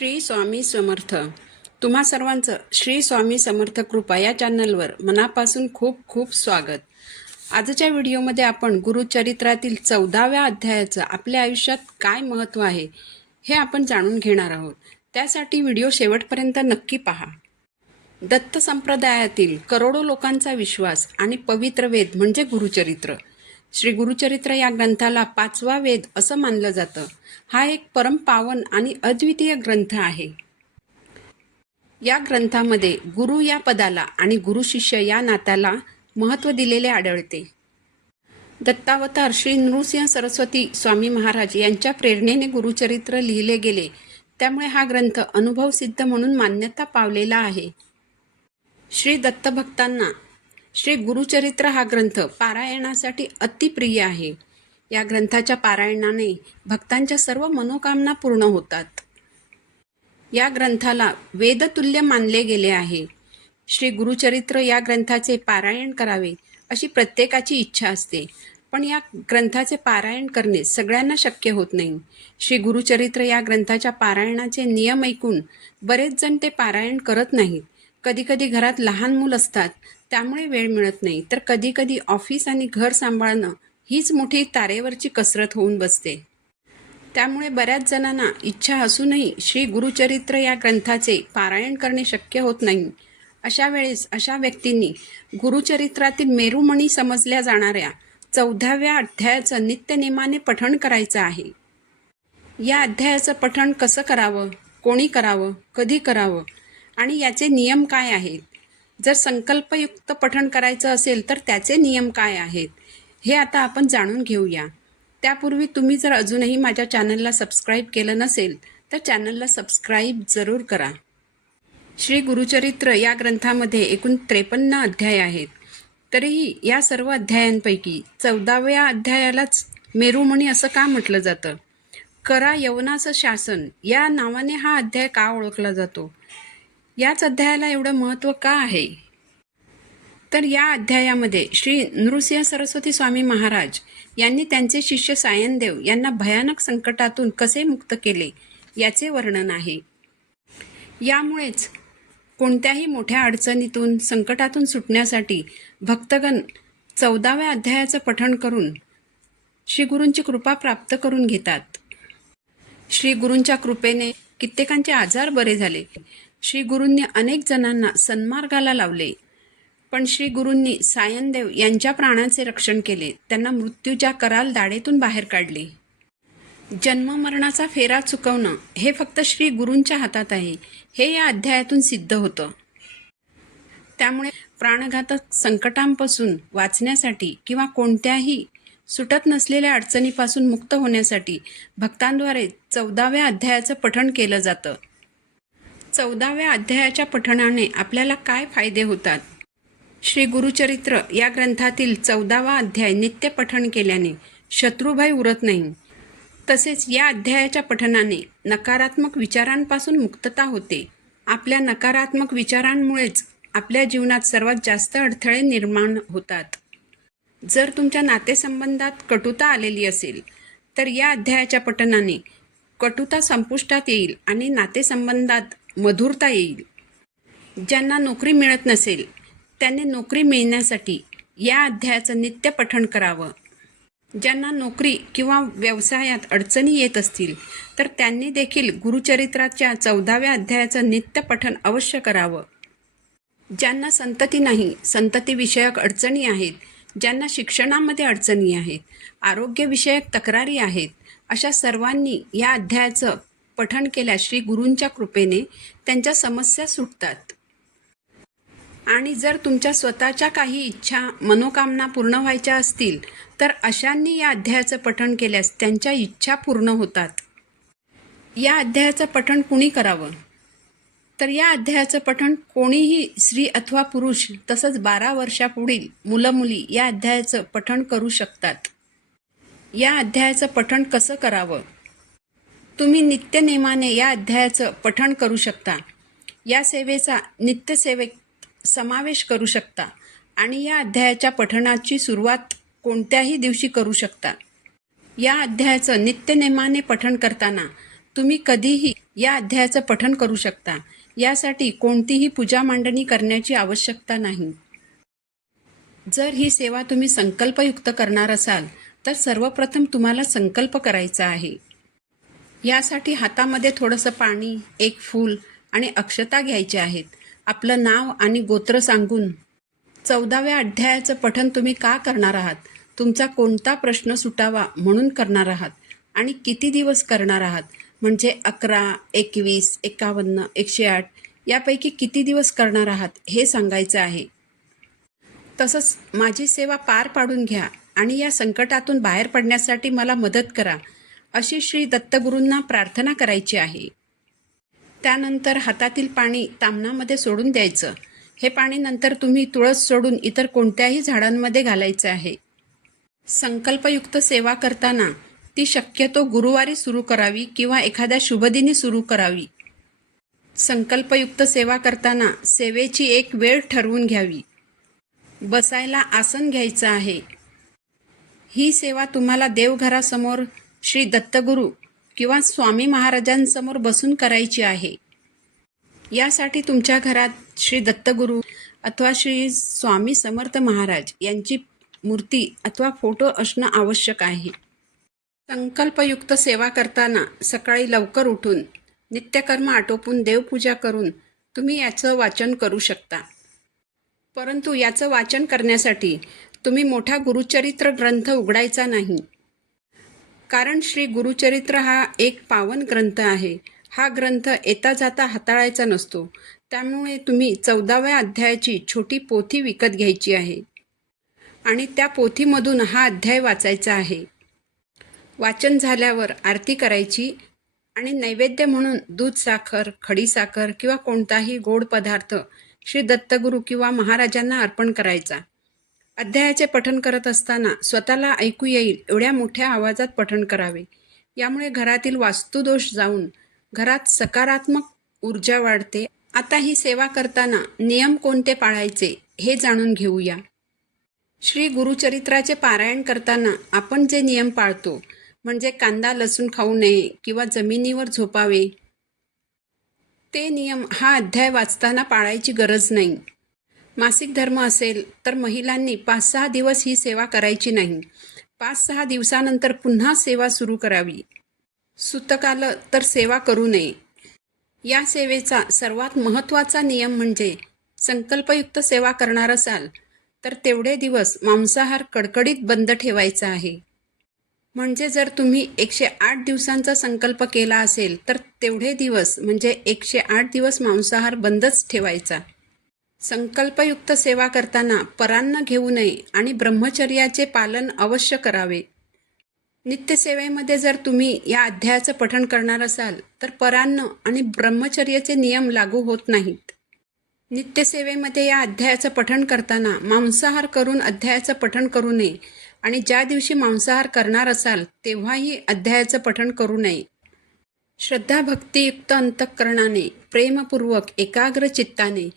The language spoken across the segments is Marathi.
श्री स्वामी समर्थ. तुम्हा सर्वांचं श्री स्वामी समर्थ कृपा या चॅनलवर मनापासून खूप खूप स्वागत. आजच्या व्हिडिओमध्ये आपण गुरुचरित्रातील 14व्या अध्यायाचं आपल्या आयुष्यात काय महत्त्व आहे हे आपण जाणून घेणार आहोत. त्यासाठी व्हिडिओ शेवटपर्यंत नक्की पहा. दत्त संप्रदायातील करोडो लोकांचा विश्वास आणि पवित्र वेद म्हणजे गुरुचरित्र. श्री गुरुचरित्र या ग्रंथाला 5वा वेद असं मानलं जातं. हा एक परमपावन आणि अद्वितीय ग्रंथ आहे. या ग्रंथामध्ये गुरु या पदाला आणि गुरु शिष्य या नात्याला महत्त्व दिलेले आढळते. दत्तावतार श्री नृसिंह सरस्वती स्वामी महाराज यांच्या प्रेरणेने गुरुचरित्र लिहिले गेले, त्यामुळे हा ग्रंथ अनुभवसिद्ध म्हणून मान्यता पावलेला आहे. श्री दत्तभक्तांना श्री गुरुचरित्र हा ग्रंथ पारायणासाठी अतिप्रिय आहे. या ग्रंथाच्या पारायणाने भक्तांच्या सर्व मनोकामना पूर्ण होतात. या ग्रंथाला वेदतुल्य मानले गेले आहे. श्री गुरुचरित्र या ग्रंथाचे पारायण करावे अशी प्रत्येकाची इच्छा असते, पण या ग्रंथाचे पारायण करणे सगळ्यांना शक्य होत नाही. श्री गुरुचरित्र या ग्रंथाच्या पारायणाचे नियम ऐकून बरेच जण ते पारायण करत नाहीत. कधीकधी घरात लहान मूल असतात, त्यामुळे वेळ मिळत नाही, तर कधीकधी ऑफिस आणि घर सांभाळणं हीच मोठी तारेवरची कसरत होऊन बसते. त्यामुळे बऱ्याच जणांना इच्छा असूनही श्री गुरुचरित्र या ग्रंथाचे पारायण करणे शक्य होत नाही. अशा वेळेस अशा व्यक्तींनी गुरुचरित्रातील मेरुमणी समजल्या जाणाऱ्या 14व्या अध्यायाचं नित्यनेमाने पठण करायचं आहे. या अध्यायाचं पठण कसं करावं, कोणी करावं, कधी करावं आणि याचे नियम काय आहेत? जर संकल्पयुक्त पठण करायचं असेल तर त्याचे नियम काय आहेत हे आता आपण जाणून घेऊया. त्यापूर्वी तुम्ही जर अजूनही माझ्या चॅनलला सबस्क्राईब केलं नसेल तर चॅनलला सबस्क्राईब जरूर करा. श्री गुरुचरित्र या ग्रंथामध्ये एकूण 53 अध्याय आहेत. तरीही या सर्व अध्यायांपैकी 14व्या अध्यायालाच मेरुमणी असं का म्हटलं जातं? करा यवनाचं शासन या नावाने हा अध्याय का ओळखला जातो? याच अध्यायाला एवढं महत्त्व का आहे? तर या अध्यायामध्ये श्री नृसिंह सरस्वती स्वामी महाराज यांनी त्यांचे शिष्य सायनदेव यांना भयानक संकटातून कसे मुक्त केले याचे वर्णन आहे. यामुळेच कोणत्याही मोठ्या अडचणीतून संकटातून सुटण्यासाठी भक्तगण 14व्या अध्यायाचं पठण करून श्री गुरूंची कृपा प्राप्त करून घेतात. श्री गुरूंच्या कृपेने कित्येकांचे आजार बरे झाले. श्री गुरूंनी अनेक जणांना सन्मार्गाला लावले, पण श्री गुरूंनी सायनदेव यांच्या प्राणांचे रक्षण केले. त्यांना मृत्यूच्या कराल दाढेतून बाहेर काढले. जन्ममरणाचा फेरा चुकवणं हे फक्त श्री गुरूंच्या हातात आहे, हे या अध्यायातून सिद्ध होतं. त्यामुळे प्राणघातक संकटांपासून वाचण्यासाठी किंवा कोणत्याही सुटत नसलेल्या अडचणीपासून मुक्त होण्यासाठी भक्तांद्वारे 14व्या अध्यायाचं पठण केलं जातं. 14व्या अध्यायाच्या पठणाने आपल्याला काय फायदे होतात? श्री गुरुचरित्र या ग्रंथातील 14वा अध्याय नित्य पठण केल्याने शत्रुभय उरत नाही. तसेच या अध्यायाच्या पठणाने नकारात्मक विचारांपासून मुक्तता होते. आपल्या नकारात्मक विचारांमुळेच आपल्या जीवनात सर्वात जास्त अडथळे निर्माण होतात. जर तुमच्या नातेसंबंधात कटुता आलेली असेल तर या अध्यायाच्या पठणाने कटुता संपुष्टात येईल आणि नातेसंबंधात मधुरता येईल. ज्यांना नोकरी मिळत नसेल त्यांनी नोकरी मिळण्यासाठी या अध्यायाचं नित्य पठण करावं. ज्यांना नोकरी किंवा व्यवसायात अडचणी येत असतील तर त्यांनी देखील गुरुचरित्राच्या 14व्या अध्यायाचं नित्य पठण अवश्य करावं. ज्यांना संतती नाही, संततीविषयक अडचणी आहेत, ज्यांना शिक्षणामध्ये अडचणी आहेत, आरोग्यविषयक तक्रारी आहेत, अशा सर्वांनी या अध्यायाचं पठण केल्यास श्री गुरूंच्या कृपेने त्यांच्या समस्या सुटतात. आणि जर तुमच्या स्वतःच्या काही इच्छा मनोकामना पूर्ण व्हायच्या असतील तर अशांनी या अध्यायाचं पठण केल्यास त्यांच्या इच्छा पूर्ण होतात. या अध्यायाचं पठण कुणी करावं? तर या अध्यायाचं पठण कोणीही स्त्री अथवा पुरुष तसंच 12 वर्षापुढील मुलं मुली या अध्यायाचं पठण करू शकतात. या अध्यायाचं पठण कसं करावं? तुम्ही नित्यनेमाने या अध्यायाचं पठण करू शकता. या सेवेचा नित्यसेवेत समावेश करू शकता आणि या अध्यायाच्या पठणाची सुरुवात कोणत्याही दिवशी करू शकता. या अध्यायाचं नित्यनेमाने पठण करताना तुम्ही कधीही या अध्यायाचं पठण करू शकता. यासाठी कोणतीही पूजा मांडणी करण्याची आवश्यकता नाही. जर ही सेवा तुम्ही संकल्पयुक्त करणार असाल तर सर्वप्रथम तुम्हाला संकल्प करायचा आहे. यासाठी हातामध्ये थोडंसं पाणी, एक फूल आणि अक्षता घ्यायचे आहेत. आपलं नाव आणि गोत्र सांगून 14व्या अध्यायाचं पठण तुम्ही का करणार आहात, तुमचा कोणता प्रश्न सुटावा म्हणून करणार आहात आणि किती दिवस करणार आहात, म्हणजे 11, 21, 51, 108 यापैकी किती दिवस करणार आहात हे सांगायचं आहे. तसंच माझी सेवा पार पाडून घ्या आणि या संकटातून बाहेर पडण्यासाठी मला मदत करा अशी श्री दत्तगुरूंना प्रार्थना करायची आहे. त्यानंतर हातातील पाणी ताम्हणामध्ये सोडून द्यायचं. हे पाणी नंतर तुम्ही तुळस सोडून इतर कोणत्याही झाडांमध्ये घालायचं आहे. संकल्पयुक्त सेवा करताना ती शक्यतो गुरुवारी सुरू करावी किंवा एखाद्या शुभदिनी सुरू करावी. संकल्पयुक्त सेवा करताना सेवेची एक वेळ ठरवून घ्यावी. बसायला आसन घ्यायचं आहे. ही सेवा तुम्हाला देवघरासमोर श्री दत्तगुरू किंवा स्वामी महाराजांसमोर बसून करायची आहे. यासाठी तुमच्या घरात श्री दत्तगुरू अथवा श्री स्वामी समर्थ महाराज यांची मूर्ती अथवा फोटो असणं आवश्यक आहे. संकल्पयुक्त सेवा करताना सकाळी लवकर उठून नित्यकर्म आटोपून देवपूजा करून तुम्ही याचं वाचन करू शकता. परंतु याचं वाचन करण्यासाठी तुम्ही मोठा गुरुचरित्र ग्रंथ उघडायचा नाही. कारण श्री गुरुचरित्र हा एक पावन ग्रंथ आहे. हा ग्रंथ येता जाता हाताळायचा नसतो. त्यामुळे तुम्ही 14व्या अध्यायाची छोटी पोथी विकत घ्यायची आहे आणि त्या पोथीमधून हा अध्याय वाचायचा आहे. वाचन झाल्यावर आरती करायची आणि नैवेद्य म्हणून दूध साखर, खडीसाखर किंवा कोणताही गोड पदार्थ श्री दत्तगुरू किंवा महाराजांना अर्पण करायचा. अध्यायाचे पठण करत असताना स्वतःला ऐकू येईल एवढ्या मोठ्या आवाजात पठण करावे. यामुळे घरातील वास्तुदोष जाऊन घरात सकारात्मक ऊर्जा वाढते. आता ही सेवा करताना नियम कोणते पाळायचे हे जाणून घेऊया. श्री गुरुचरित्राचे पारायण करताना आपण जे नियम पाळतो, म्हणजे कांदा लसूण खाऊ नये किंवा जमिनीवर झोपावे, ते नियम हा अध्याय वाचताना पाळायची गरज नाही. मासिक धर्म असेल तर महिलांनी 5-6 दिवस ही सेवा करायची नाही. 5-6 दिवसानंतर पुन्हा सेवा सुरू करावी. सूतक आलं तर सेवा करू नये. या सेवेचा सर्वात महत्त्वाचा नियम म्हणजे संकल्पयुक्त सेवा करणार असाल तर तेवढे दिवस मांसाहार कडकडीत बंद ठेवायचा आहे. म्हणजे जर तुम्ही 108 दिवसांचा संकल्प केला असेल तर तेवढे दिवस म्हणजे 108 दिवस मांसाहार बंदच ठेवायचा. संकल्पयुक्त सेवा करताना परान्न घेऊ नये आणि ब्रह्मचर्याचे पालन अवश्य करावे. नित्यसेवेमध्ये जर तुम्ही या अध्यायाचं पठण करणार असाल तर परान्न आणि ब्रह्मचर्याचे नियम लागू होत नाहीत. नित्यसेवेमध्ये या अध्यायाचं पठण करताना मांसाहार करून अध्यायाचं पठण करू नये आणि ज्या दिवशी मांसाहार करणार असाल तेव्हाही अध्यायाचं पठण करू नये. श्रद्धा भक्तियुक्त अंतःकरणाने प्रेमपूर्वक एकाग्र चित्ताने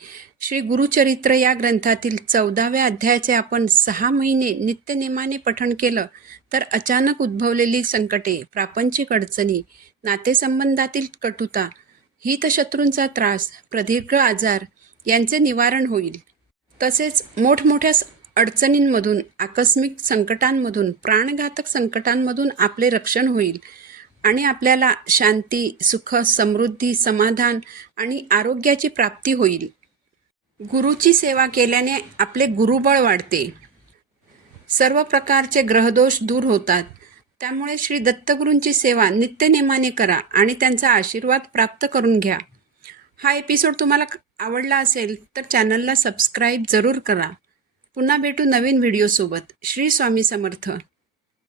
श्री गुरुचरित्र या ग्रंथातील 14व्या अध्यायाचे आपण 6 महिने नित्यनेमाने पठण केलं तर अचानक उद्भवलेली संकटे, प्रापंचिक अडचणी, नातेसंबंधातील कटुता, हितशत्रूंचा त्रास, प्रदीर्घ आजार यांचे निवारण होईल. तसेच मोठमोठ्या अडचणींमधून, आकस्मिक संकटांमधून, प्राणघातक संकटांमधून आपले रक्षण होईल आणि आपल्याला शांती, सुख, समृद्धी, समाधान आणि आरोग्याची प्राप्ती होईल. गुरुची सेवा केल्याने आपले गुरुबळ वाढते. सर्व प्रकारचे ग्रहदोष दूर होतात. त्यामुळे श्री दत्तगुरूंची सेवा नित्यनेमाने करा आणि त्यांचा आशीर्वाद प्राप्त करून घ्या. हा एपिसोड तुम्हाला आवडला असेल तर चॅनलला सबस्क्राईब जरूर करा. पुन्हा भेटू नवीन व्हिडिओसोबत. श्री स्वामी समर्थ.